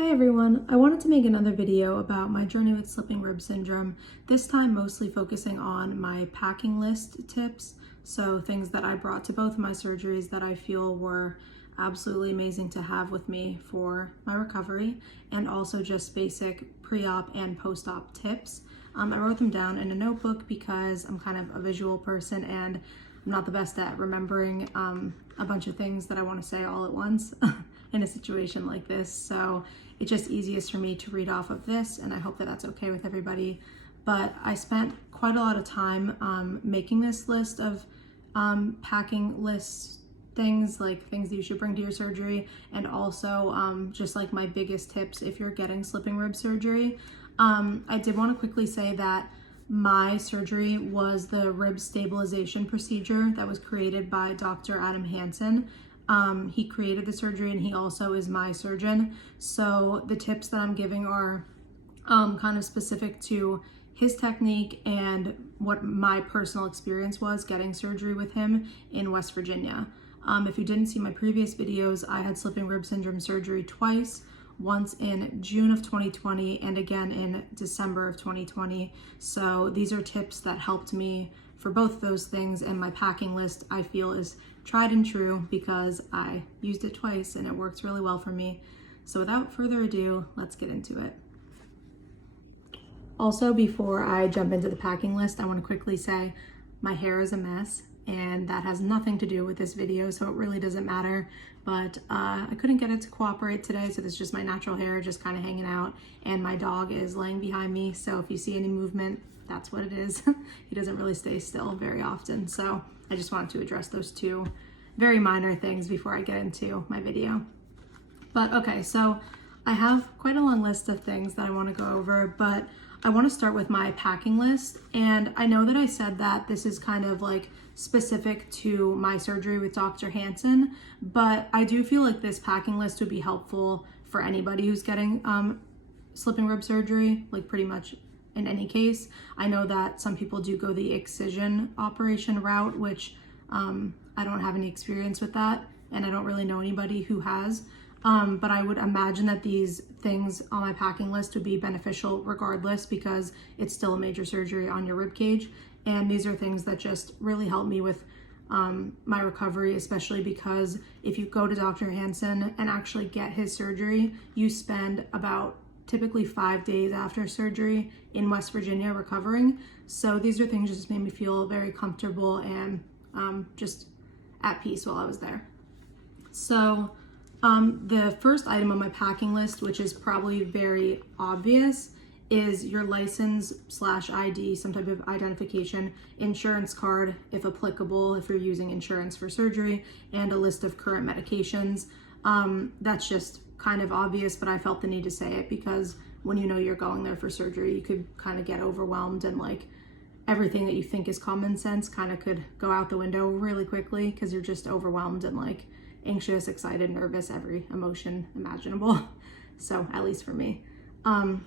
Hi everyone, I wanted to make another video about my journey with slipping rib syndrome, this time mostly focusing on my packing list tips, so things that I brought to both of my surgeries that I feel were absolutely amazing to have with me for my recovery, and also just basic pre-op and post-op tips. I wrote them down in a notebook because I'm kind of a visual person and I'm not the best at remembering a bunch of things that I want to say all at once in a situation like this. So it's just easiest for me to read off of this, and I hope that that's okay with everybody. But I spent quite a lot of time making this list of packing lists, things like things that you should bring to your surgery, and also just like my biggest tips if you're getting slipping rib surgery. I did want to quickly say that my surgery was the rib stabilization procedure that was created by Dr. Adam Hansen. He created the surgery and he also is my surgeon. So the tips that I'm giving are kind of specific to his technique and what my personal experience was getting surgery with him in West Virginia. If you didn't see my previous videos, I had slipping rib syndrome surgery twice. Once in June of 2020 and again in December of 2020. So these are tips that helped me for both of those things, and my packing list I feel is tried and true because I used it twice and it works really well for me. So without further ado, let's get into it. Also, before I jump into the packing list, I want to quickly say my hair is a mess, and that has nothing to do with this video, so it really doesn't matter. But I couldn't get it to cooperate today, so this is just my natural hair just kind of hanging out, and my dog is laying behind me, so if you see any movement, that's what it is. He doesn't really stay still very often, so I just wanted to address those two very minor things before I get into my video. But okay, so I have quite a long list of things that I want to go over, but I want to start with my packing list. And I know that I said that this is kind of like specific to my surgery with Dr. Hansen, but I do feel like this packing list would be helpful for anybody who's getting slipping rib surgery, like pretty much in any case. I know that some people do go the excision operation route, which I don't have any experience with that, and I don't really know anybody who has. But I would imagine that these things on my packing list would be beneficial regardless, because it's still a major surgery on your rib cage. And these are things that just really help me with my recovery, especially because if you go to Dr. Hansen and actually get his surgery, you spend about typically 5 days after surgery in West Virginia recovering. So these are things that just made me feel very comfortable and just at peace while I was there. So the first item on my packing list, which is probably very obvious, is your license/ID, some type of identification, insurance card, if applicable, if you're using insurance for surgery, and a list of current medications. That's just kind of obvious, but I felt the need to say it because when you know you're going there for surgery, you could kind of get overwhelmed, and like everything that you think is common sense kind of could go out the window really quickly because you're just overwhelmed and like anxious, excited, nervous, every emotion imaginable. So at least for me.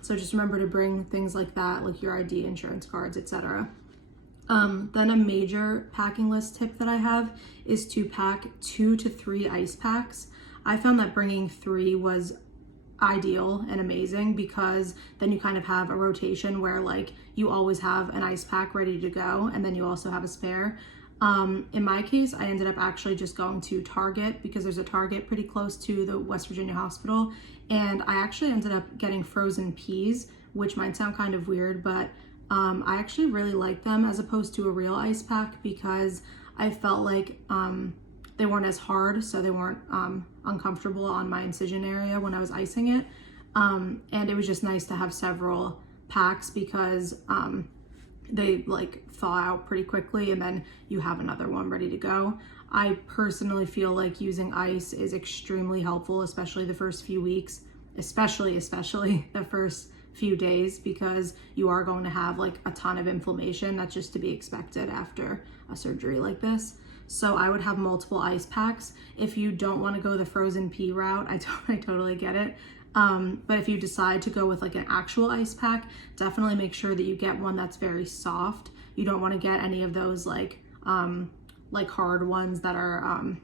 So just remember to bring things like that, like your ID, insurance cards, etc. Then a major packing list tip that I have is to pack 2 to 3 ice packs. I found that bringing 3 was ideal and amazing because then you kind of have a rotation where like you always have an ice pack ready to go, and then you also have a spare. In my case, I ended up actually just going to Target because there's a Target pretty close to the West Virginia hospital, and I actually ended up getting frozen peas, which might sound kind of weird, but I actually really like them as opposed to a real ice pack because I felt like they weren't as hard, so they weren't uncomfortable on my incision area when I was icing it, and it was just nice to have several packs because they like thaw out pretty quickly and then you have another one ready to go. I personally feel like using ice is extremely helpful, especially the first few weeks, especially the first few days, because you are going to have like a ton of inflammation. That's just to be expected after a surgery like this. So I would have multiple ice packs. If you don't want to go the frozen pea route, I totally get it. But if you decide to go with like an actual ice pack, definitely make sure that you get one that's very soft. You don't want to get any of those like hard ones that are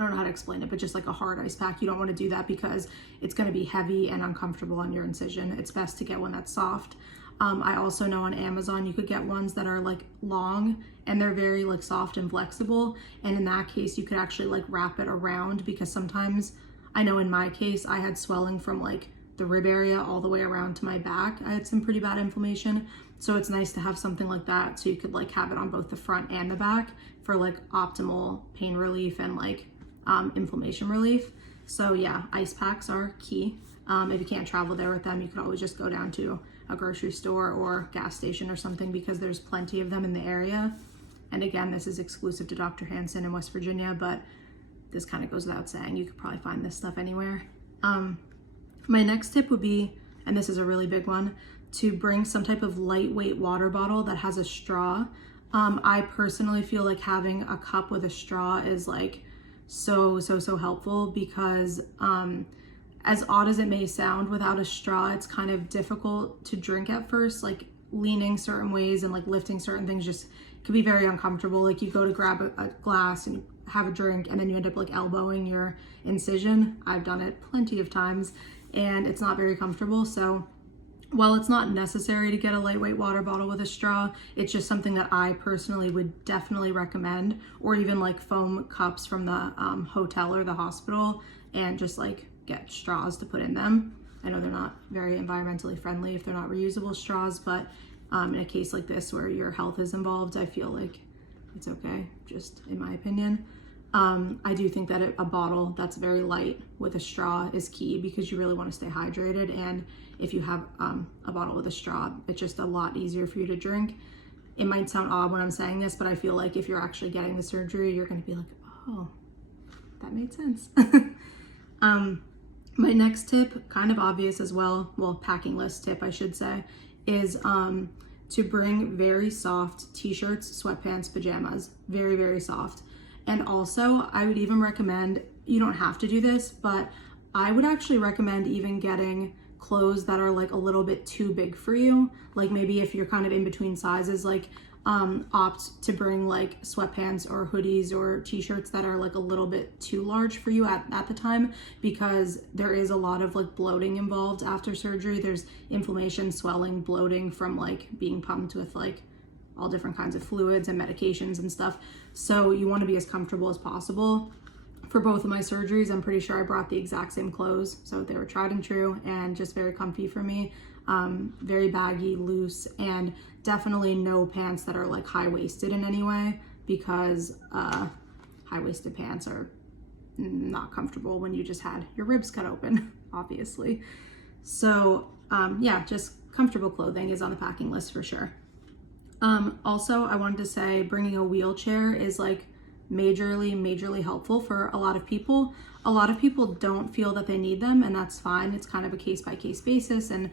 I don't know how to explain it, but just like a hard ice pack. You don't want to do that because it's going to be heavy and uncomfortable on your incision. It's best to get one that's soft. I also know on Amazon you could get ones that are like long and they're very like soft and flexible. And in that case, you could actually like wrap it around, because sometimes, I know in my case, I had swelling from like the rib area all the way around to my back. I had some pretty bad inflammation. So it's nice to have something like that, so you could like have it on both the front and the back for like optimal pain relief and like inflammation relief. So yeah, ice packs are key. If you can't travel there with them, you could always just go down to a grocery store or gas station or something, because there's plenty of them in the area. And again, this is exclusive to Dr. Hansen in West Virginia, but this kind of goes without saying, you could probably find this stuff anywhere. My next tip would be, and this is a really big one, to bring some type of lightweight water bottle that has a straw. I personally feel like having a cup with a straw is like so helpful, because as odd as it may sound, without a straw, it's kind of difficult to drink at first. Like leaning certain ways and like lifting certain things just could be very uncomfortable. Like you go to grab a glass and have a drink, and then you end up like elbowing your incision. I've done it plenty of times, and it's not very comfortable. So while it's not necessary to get a lightweight water bottle with a straw, it's just something that I personally would definitely recommend, or even like foam cups from the hotel or the hospital, and just like get straws to put in them. I know they're not very environmentally friendly if they're not reusable straws, but in a case like this where your health is involved, I feel like it's okay, just in my opinion. I do think that a bottle that's very light with a straw is key, because you really want to stay hydrated. And if you have a bottle with a straw, it's just a lot easier for you to drink. It might sound odd when I'm saying this, but I feel like if you're actually getting the surgery, you're going to be like, oh, that made sense. My next tip, kind of obvious as well, packing list tip I should say, is to bring very soft t-shirts, sweatpants, pajamas, very soft. And also, I would even recommend, you don't have to do this, but I would actually recommend even getting clothes that are like a little bit too big for you. Like maybe if you're kind of in between sizes, like opt to bring like sweatpants or hoodies or t-shirts that are like a little bit too large for you at the time, because there is a lot of like bloating involved after surgery. There's inflammation, swelling, bloating from like being pumped with like all different kinds of fluids and medications and stuff. So you want to be as comfortable as possible. For both of my surgeries, I'm pretty sure I brought the exact same clothes. So they were tried and true and just very comfy for me. Very baggy, loose, and definitely no pants that are like high-waisted in any way, because high-waisted pants are not comfortable when you just had your ribs cut open, obviously. So yeah, just comfortable clothing is on the packing list for sure. Also, I wanted to say bringing a wheelchair is like majorly helpful for a lot of people. A lot of people don't feel that they need them, and that's fine. It's kind of a case-by-case basis, and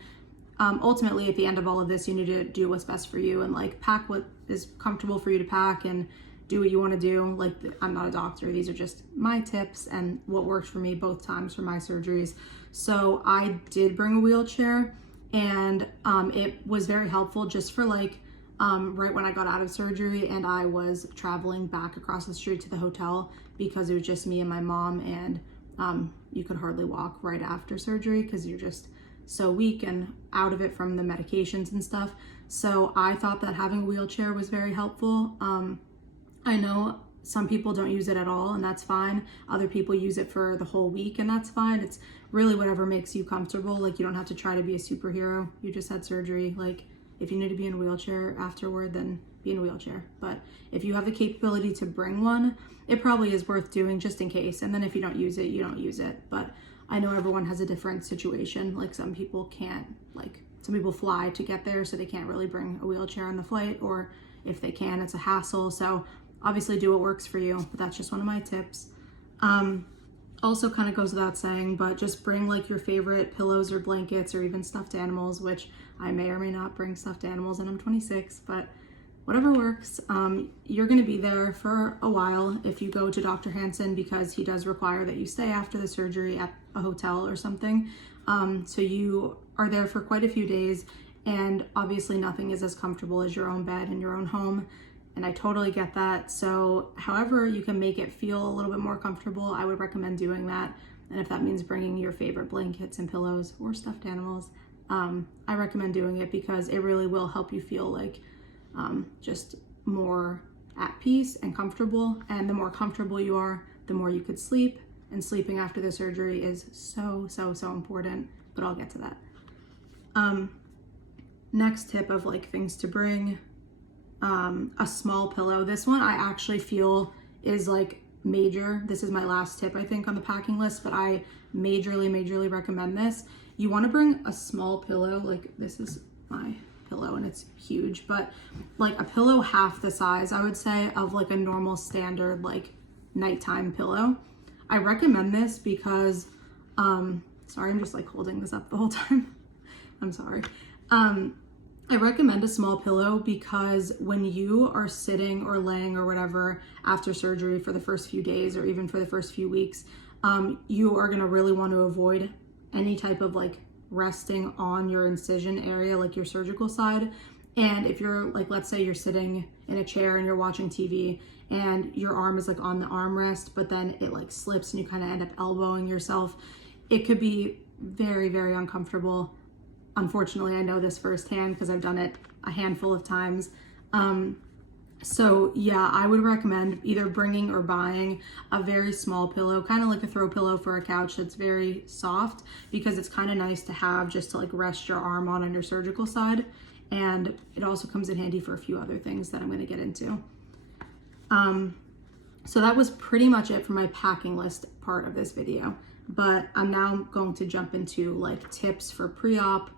ultimately at the end of all of this, you need to do what's best for you and like pack what is comfortable for you to pack and do what you want to do. Like, I'm not a doctor, these are just my tips and what worked for me both times for my surgeries. So I did bring a wheelchair, and it was very helpful just for like right when I got out of surgery and I was traveling back across the street to the hotel, because it was just me and my mom, and you could hardly walk right after surgery because you're just so weak and out of it from the medications and stuff. So I thought that having a wheelchair was very helpful. I know some people don't use it at all, and that's fine. Other people use it for the whole week, and that's fine. It's really whatever makes you comfortable. Like, you don't have to try to be a superhero. You just had surgery. Like, if you need to be in a wheelchair afterward, then be in a wheelchair. But if you have the capability to bring one, it probably is worth doing just in case. And then if you don't use it, you don't use it. But I know everyone has a different situation. Like, some people can't, like some people fly to get there, so they can't really bring a wheelchair on the flight, or if they can, it's a hassle. So obviously do what works for you, but that's just one of my tips. Also kind of goes without saying, but just bring like your favorite pillows or blankets or even stuffed animals, which I may or may not bring stuffed animals, and I'm 26, but whatever works. You're going to be there for a while if you go to Dr. Hansen, because he does require that you stay after the surgery at a hotel or something. So you are there for quite a few days, and obviously nothing is as comfortable as your own bed in your own home. and I totally get that. So however you can make it feel a little bit more comfortable, I would recommend doing that. And if that means bringing your favorite blankets and pillows or stuffed animals, I recommend doing it because it really will help you feel like just more at peace and comfortable. And the more comfortable you are, the more you could sleep. And sleeping after the surgery is so important, but I'll get to that. Next tip of like things to bring, a small pillow. This one I actually feel is like major. This is my last tip I think on the packing list, but I majorly recommend this. You want to bring a small pillow. Like this is my pillow and it's huge, but like a pillow half the size, I would say, of like a normal standard like nighttime pillow. I recommend this because sorry, I'm just like holding this up the whole time. I'm sorry. I recommend a small pillow because when you are sitting or laying or whatever after surgery for the first few days or even for the first few weeks, you are going to really want to avoid any type of like resting on your incision area, like your surgical side. And if you're like, let's say you're sitting in a chair and you're watching TV and your arm is like on the armrest, but then it like slips and you kind of end up elbowing yourself, it could be very uncomfortable. Unfortunately, I know this firsthand because I've done it a handful of times. So yeah, I would recommend either bringing or buying a very small pillow, kind of like a throw pillow for a couch that's very soft, because it's kind of nice to have just to like rest your arm on your surgical side. And it also comes in handy for a few other things that I'm going to get into. So that was pretty much it for my packing list part of this video, but I'm now going to jump into like tips for pre-op,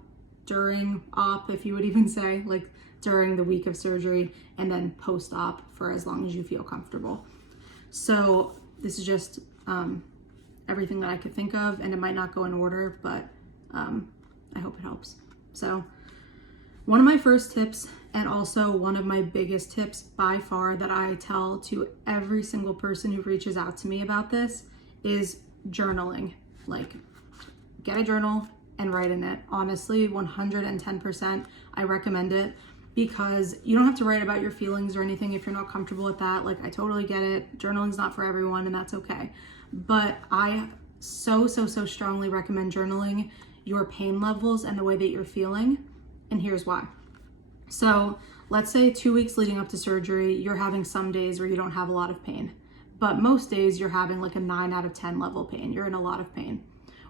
during op, if you would even say, like during the week of surgery, and then post-op for as long as you feel comfortable. So this is just everything that I could think of, and it might not go in order, but I hope it helps. So one of my first tips, and also one of my biggest tips by far that I tell to every single person who reaches out to me about this, is journaling. Like, get a journal and write in it. Honestly, 110%, I recommend it, because you don't have to write about your feelings or anything if you're not comfortable with that. Like, I totally get it. Journaling's not for everyone, and that's okay. But I so strongly recommend journaling your pain levels and the way that you're feeling. And here's why. So let's say 2 weeks leading up to surgery, you're having some days where you don't have a lot of pain, but most days you're having like a 9 out of 10 level pain. You're in a lot of pain.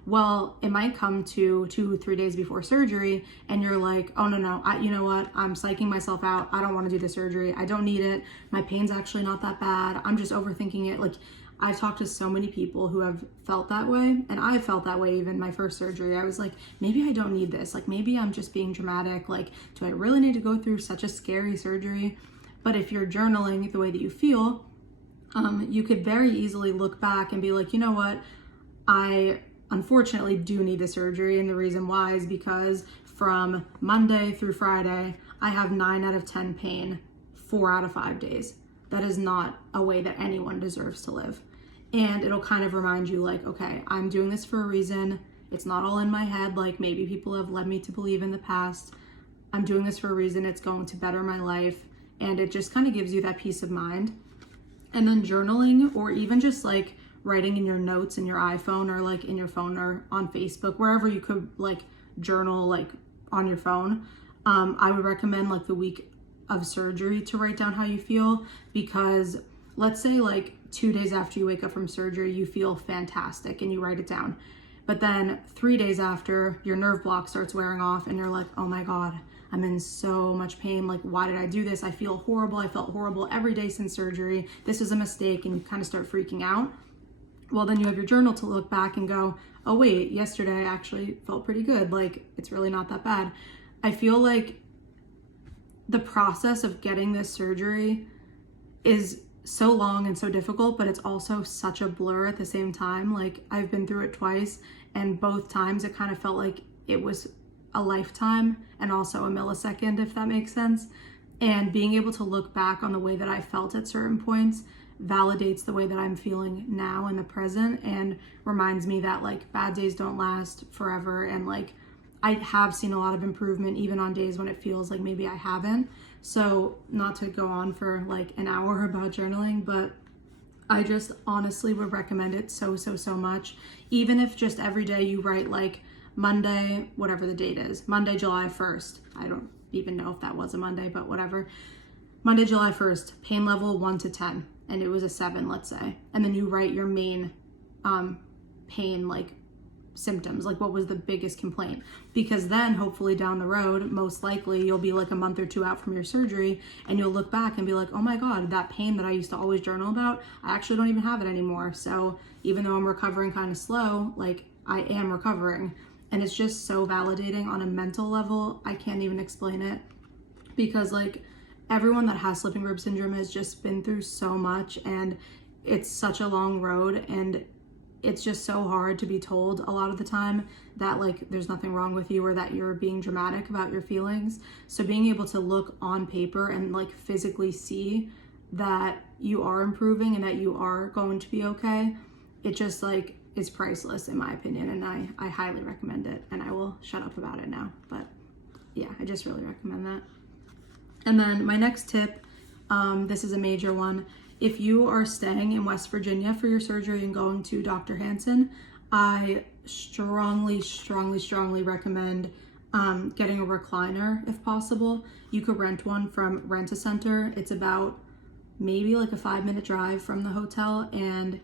Well, it might come to 2-3 days before surgery and you're like, oh no, you know what? I'm psyching myself out. I don't want to do the surgery. I don't need it. My pain's actually not that bad. I'm just overthinking it. Like, I've talked to so many people who have felt that way, and I felt that way even my first surgery. I was like, maybe I don't need this. Like, maybe I'm just being dramatic. Like, do I really need to go through such a scary surgery? But if you're journaling the way that you feel, you could very easily look back and be like, you know what? I unfortunately do need the surgery, and the reason why is because from Monday through Friday, I have 9 out of 10 pain 4 out of 5 days. That is not a way that anyone deserves to live. And it'll kind of remind you like, okay, I'm doing this for a reason. It's not all in my head like maybe people have led me to believe in the past. I'm doing this for a reason. It's going to better my life. And it just kind of gives you that peace of mind. And then journaling, or even just like writing in your notes in your iPhone, or like in your phone, or on Facebook, wherever you could like journal like on your phone. I would recommend like the week of surgery to write down how you feel, because let's say like 2 days after you wake up from surgery, you feel fantastic and you write it down. But then 3 days after, your nerve block starts wearing off and you're like, oh my God, I'm in so much pain. Like, why did I do this? I feel horrible. I felt horrible every day since surgery. This is a mistake. And you kind of start freaking out. Well, then you have your journal to look back and go, oh wait, yesterday I actually felt pretty good. Like, it's really not that bad. I feel like the process of getting this surgery is so long and so difficult, but it's also such a blur at the same time. Like, I've been through it twice, and both times it kind of felt like it was a lifetime and also a millisecond, if that makes sense. And being able to look back on the way that I felt at certain points validates the way that I'm feeling now in the present, and reminds me that like bad days don't last forever, and like I have seen a lot of improvement even on days when it feels like maybe I haven't. So not to go on for like an hour about journaling, but I just honestly would recommend it so much. Even if just every day you write like Monday, whatever the date is, Monday, July 1st. I don't even know if that was a Monday, but whatever. Monday, July 1st, pain level 1 to 10, and it was a 7, let's say. And then you write your main pain like symptoms, like what was the biggest complaint, because then hopefully down the road, most likely you'll be like a month or 2 out from your surgery and you'll look back and be like, oh my god, that pain that I used to always journal about, I actually don't even have it anymore. So even though I'm recovering kind of slow, like I am recovering. And it's just so validating on a mental level. I can't even explain it, because like everyone that has slipping rib syndrome has just been through so much, and it's such a long road, and it's just so hard to be told a lot of the time that like there's nothing wrong with you or that you're being dramatic about your feelings. So being able to look on paper and like physically see that you are improving and that you are going to be okay, it just like is priceless in my opinion, and I highly recommend it. And I will shut up about it now, but yeah, I just really recommend that. And then my next tip, this is a major one. If you are staying in West Virginia for your surgery and going to Dr. Hansen, I strongly recommend getting a recliner if possible. You could rent one from Rent-A-Center. It's about maybe like a 5-minute drive from the hotel, and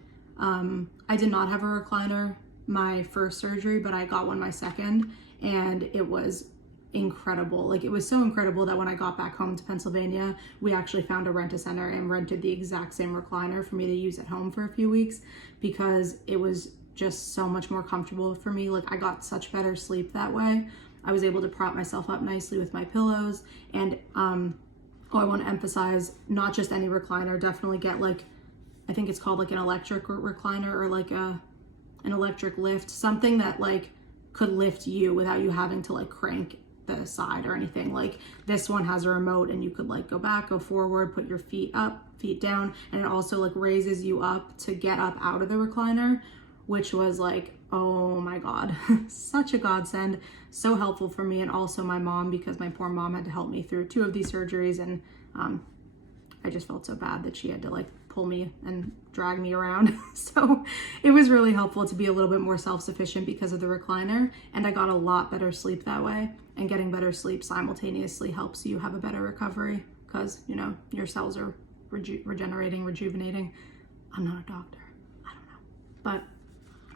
I did not have a recliner my first surgery, but I got one my second, and it was incredible. Like it was so incredible that when I got back home to Pennsylvania, we actually found a Rent-A-Center and rented the exact same recliner for me to use at home for a few weeks, because it was just so much more comfortable for me. Like I got such better sleep that way. I was able to prop myself up nicely with my pillows. And I want to emphasize, not just any recliner, definitely get like, I think it's called like an electric recliner, or like an electric lift, something that like could lift you without you having to like crank the side or anything. Like this one has a remote and you could like go back, go forward, put your feet up, feet down, and it also like raises you up to get up out of the recliner, which was like, oh my god, such a godsend, so helpful for me and also my mom, because my poor mom had to help me through 2 of these surgeries, and I just felt so bad that she had to like pull me and drag me around. So it was really helpful to be a little bit more self-sufficient because of the recliner, and I got a lot better sleep that way. And getting better sleep simultaneously helps you have a better recovery, because you know your cells are regenerating, rejuvenating. I'm not a doctor, I don't know, but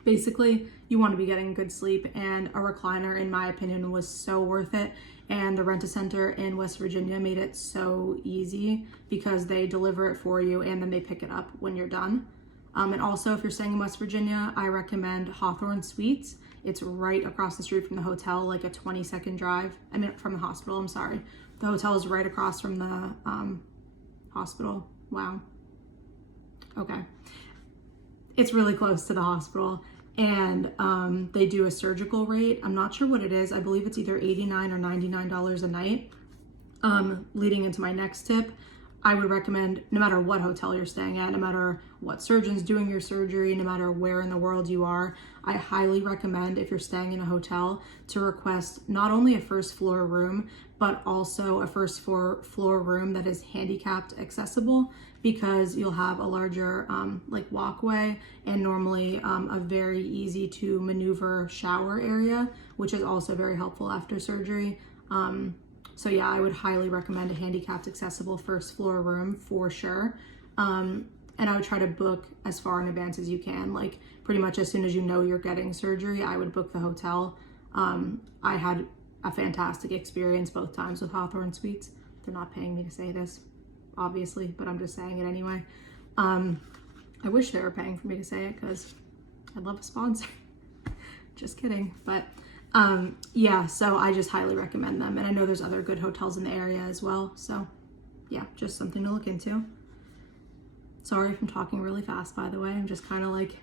basically you want to be getting good sleep, and a recliner in my opinion was so worth it. And the Rent-A-Center in West Virginia made it so easy, because they deliver it for you and then they pick it up when you're done. And also, if you're staying in West Virginia, I recommend Hawthorne Suites. It's right across the street from the hotel, like a 20-second drive. I mean, from the hospital, I'm sorry. The hotel is right across from the hospital. Wow. Okay. It's really close to the hospital. And they do a surgical rate. I'm not sure what it is. I believe it's either $89 or $99 a night. Leading into my next tip, I would recommend, no matter what hotel you're staying at, no matter what surgeon's doing your surgery, no matter where in the world you are, I highly recommend, if you're staying in a hotel, to request not only a first floor room, but also a first floor room that is handicapped accessible, because you'll have a larger like walkway, and normally a very easy to maneuver shower area, which is also very helpful after surgery. So yeah, I would highly recommend a handicapped accessible first floor room for sure. And I would try to book as far in advance as you can. Like pretty much as soon as you know you're getting surgery, I would book the hotel. I had a fantastic experience both times with Hawthorne Suites. They're not paying me to say this, obviously, but I'm just saying it anyway. I wish they were paying for me to say it, because I'd love a sponsor. Just kidding. But yeah, so I just highly recommend them. And I know there's other good hotels in the area as well. So yeah, just something to look into. Sorry if I'm talking really fast, by the way. I'm just kind of like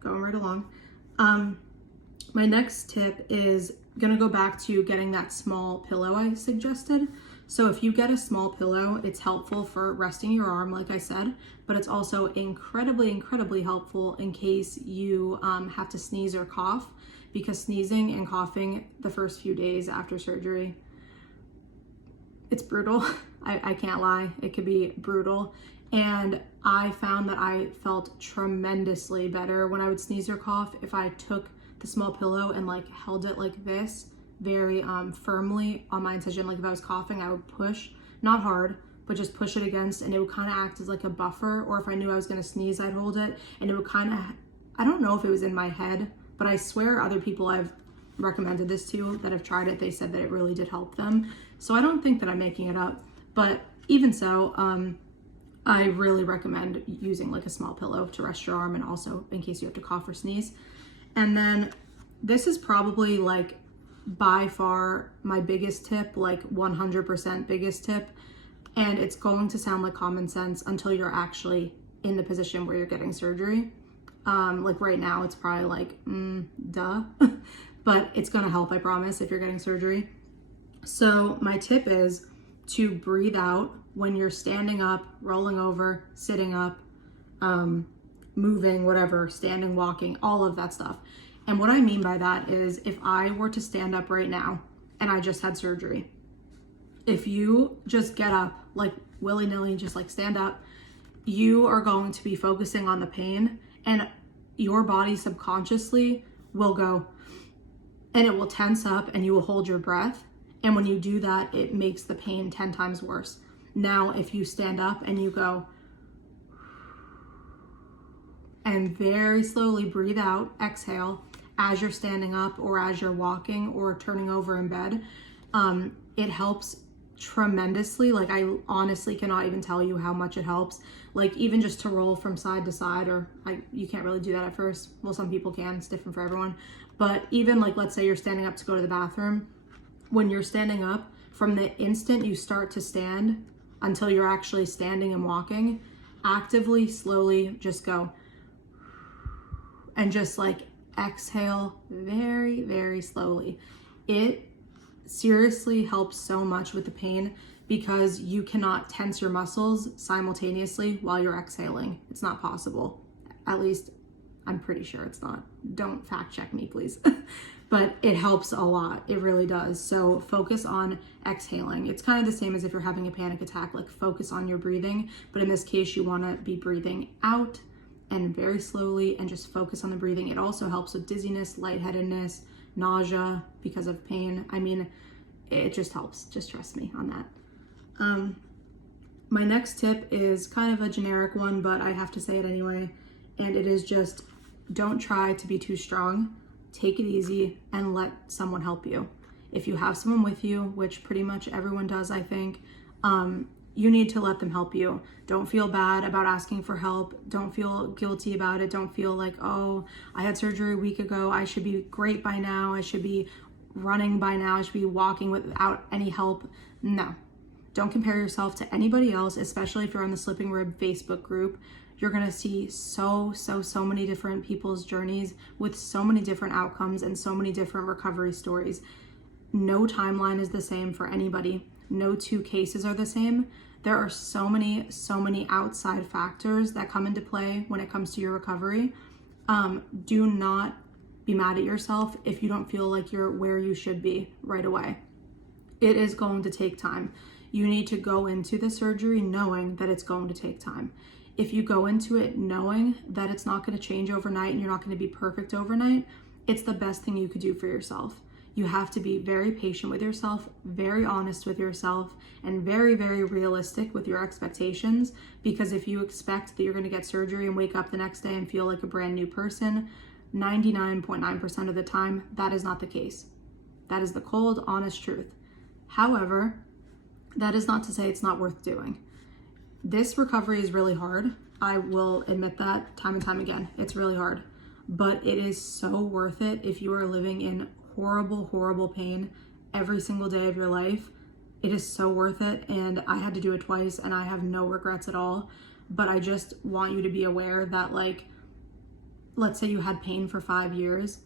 going right along. My next tip is gonna go back to getting that small pillow I suggested. So if you get a small pillow, it's helpful for resting your arm, like I said, but it's also incredibly helpful in case you have to sneeze or cough, because sneezing and coughing the first few days after surgery, it's brutal. I can't lie. It could be brutal. And I found that I felt tremendously better when I would sneeze or cough if I took the small pillow and like held it like this very firmly on my incision. Like if I was coughing, I would push, not hard, but just push it against, and it would kind of act as like a buffer. Or if I knew I was going to sneeze, I'd hold it, and it would kind of, I don't know if it was in my head, but I swear other people I've recommended this to that have tried it, they said that it really did help them. So I don't think that I'm making it up, but even so, I really recommend using like a small pillow to rest your arm, and also in case you have to cough or sneeze. And then this is probably like by far my biggest tip, like 100% biggest tip. And it's going to sound like common sense until you're actually in the position where you're getting surgery. Like right now, it's probably like, duh, but it's gonna help, I promise, if you're getting surgery. So my tip is to breathe out when you're standing up, rolling over, sitting up, moving, whatever, standing, walking, all of that stuff. And what I mean by that is if I were to stand up right now and I just had surgery, if you just get up like willy-nilly, just like stand up, you are going to be focusing on the pain, and your body subconsciously will go, and it will tense up, and you will hold your breath. And when you do that, it makes the pain 10 times worse. Now, if you stand up and you go, and very slowly breathe out, exhale, as you're standing up or as you're walking or turning over in bed, it helps tremendously. Like I honestly cannot even tell you how much it helps. Like even just to roll from side to side, or you can't really do that at first. Well, some people can, it's different for everyone. But even like, let's say you're standing up to go to the bathroom. When you're standing up, from the instant you start to stand until you're actually standing and walking, actively, slowly, just go and just like exhale very, very slowly. It seriously helps so much with the pain because you cannot tense your muscles simultaneously while you're exhaling. It's not possible. At least I'm pretty sure it's not. Don't fact check me, please. But it helps a lot. It really does. So focus on exhaling. It's kind of the same as if you're having a panic attack, like focus on your breathing. But in this case, you want to be breathing out and very slowly and just focus on the breathing. It also helps with dizziness, lightheadedness, nausea because of pain. I mean, it just helps. Just trust me on that. My next tip is kind of a generic one, but I have to say it anyway. And it is just don't try to be too strong. Take it easy and let someone help you. If you have someone with you, which pretty much everyone does, I think, you need to let them help you. Don't feel bad about asking for help. Don't feel guilty about it. Don't feel like, oh, I had surgery a week ago. I should be great by now. I should be running by now. I should be walking without any help. No. Don't compare yourself to anybody else, especially if you're on the Slipping Rib Facebook group. You're gonna see so many different people's journeys with so many different outcomes and so many different recovery stories. No timeline is the same for anybody. No two cases are the same. There are so many outside factors that come into play when it comes to your recovery. Do not be mad at yourself if you don't feel like you're where you should be right away. It is going to take time. You need to go into the surgery knowing that it's going to take time. If you go into it knowing that it's not going to change overnight and you're not going to be perfect overnight, it's the best thing you could do for yourself. You have to be very patient with yourself, very honest with yourself, and very realistic with your expectations, because if you expect that you're going to get surgery and wake up the next day and feel like a brand new person, 99.9% of the time, that is not the case. That is the cold, honest truth. However, that is not to say it's not worth doing. This recovery is really hard. I will admit that time and time again. It's really hard, but it is so worth it if you are living in horrible pain every single day of your life. It is so worth it, and I had to do it twice and I have no regrets at all. But I just want you to be aware that, like, let's say you had pain for 5 years.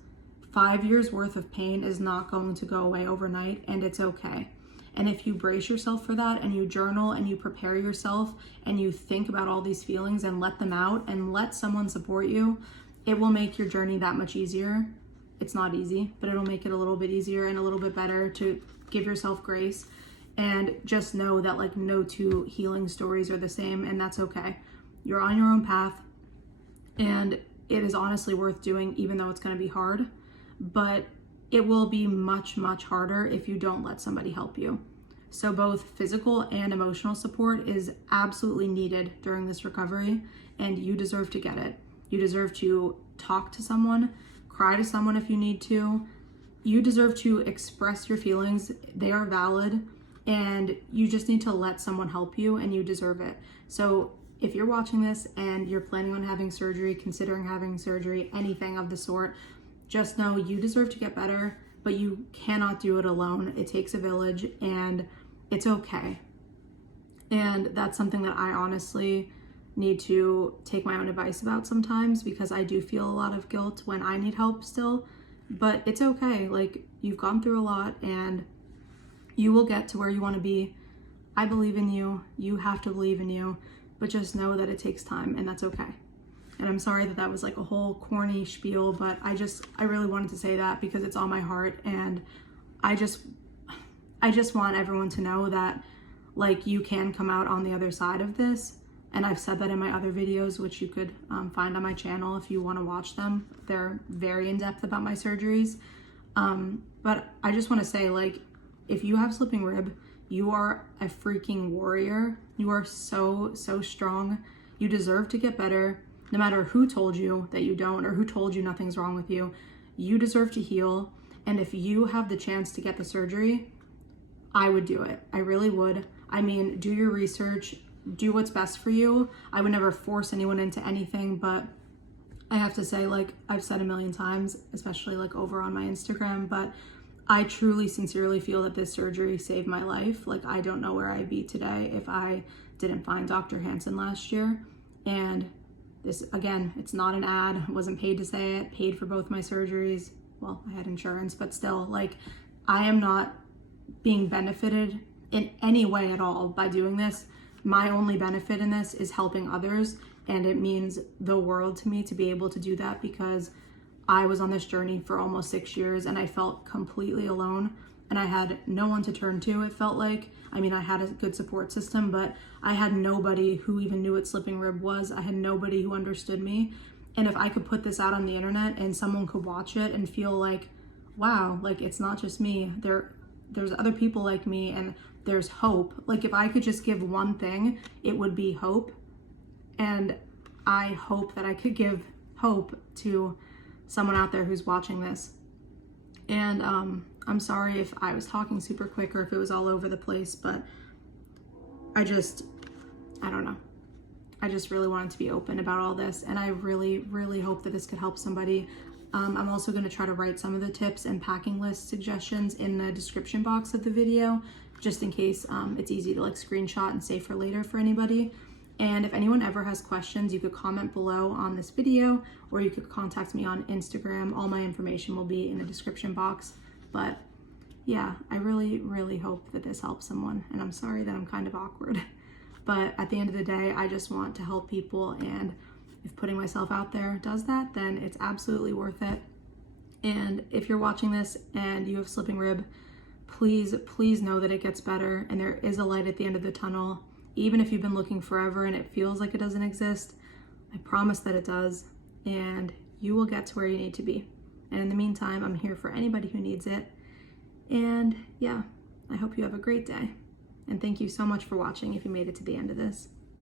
5 years worth of pain is not going to go away overnight, and it's okay. And if you brace yourself for that and you journal and you prepare yourself and you think about all these feelings and let them out and let someone support you, it will make your journey that much easier. it's not easy, but it'll make it a little bit easier and a little bit better to give yourself grace. And just know that like no two healing stories are the same, and that's okay. You're on your own path, and it is honestly worth doing, even though it's going to be hard. But it will be much, much harder if you don't let somebody help you. So both physical and emotional support is absolutely needed during this recovery, and you deserve to get it. You deserve to talk to someone, cry to someone if you need to. You deserve to express your feelings. They are valid, and you just need to let someone help you, and you deserve it. So if you're watching this and you're planning on having surgery, considering having surgery, anything of the sort, just know you deserve to get better, but you cannot do it alone. It takes a village, and it's okay. And that's something that I honestly need to take my own advice about sometimes, because I do feel a lot of guilt when I need help still, but it's okay. Like, you've gone through a lot, and you will get to where you want to be. I believe in you. You have to believe in you, but just know that it takes time, and that's okay. And I'm sorry that was like a whole corny spiel, but I really wanted to say that because it's on my heart, and I just want everyone to know that like you can come out on the other side of this. And I've said that in my other videos, which you could find on my channel if you want to watch them. They're very in-depth about my surgeries. But I just want to say, like, if you have slipping rib, you are a freaking warrior. You are so, so strong. You deserve to get better. No matter who told you that you don't, or who told you nothing's wrong with you, you deserve to heal. And if you have the chance to get the surgery, I would do it. I really would. I mean, do your research, do what's best for you. I would never force anyone into anything, but I have to say, like I've said a million times, especially like over on my Instagram, but I truly, sincerely feel that this surgery saved my life. Like, I don't know where I'd be today if I didn't find Dr. Hansen last year. And this, again, it's not an ad. I wasn't paid to say it. Paid for both my surgeries. Well, I had insurance, but still, like, I am not being benefited in any way at all by doing this. My only benefit in this is helping others, and it means the world to me to be able to do that, because I was on this journey for almost 6 years, and I felt completely alone, and I had no one to turn to. It felt like, I mean, I had a good support system, but I had nobody who even knew what slipping rib was. I had nobody who understood me. And if I could put this out on the internet and someone could watch it and feel like, wow, like, it's not just me, there's other people like me, and there's hope. Like, if I could just give one thing, it would be hope. And I hope that I could give hope to someone out there who's watching this. And I'm sorry if I was talking super quick or if it was all over the place, but I don't know. I just really wanted to be open about all this, and I really, really hope that this could help somebody. I'm also going to try to write some of the tips and packing list suggestions in the description box of the video, just in case it's easy to like screenshot and save for later for anybody. And if anyone ever has questions, you could comment below on this video, or you could contact me on Instagram. All my information will be in the description box. But yeah, I really, really hope that this helps someone. And I'm sorry that I'm kind of awkward. But at the end of the day, I just want to help people. And if putting myself out there does that, then it's absolutely worth it. And if you're watching this and you have slipping rib, please, please know that it gets better, and there is a light at the end of the tunnel. Even if you've been looking forever and it feels like it doesn't exist, I promise that it does, and you will get to where you need to be. And in the meantime, I'm here for anybody who needs it. And yeah, I hope you have a great day. And thank you so much for watching if you made it to the end of this.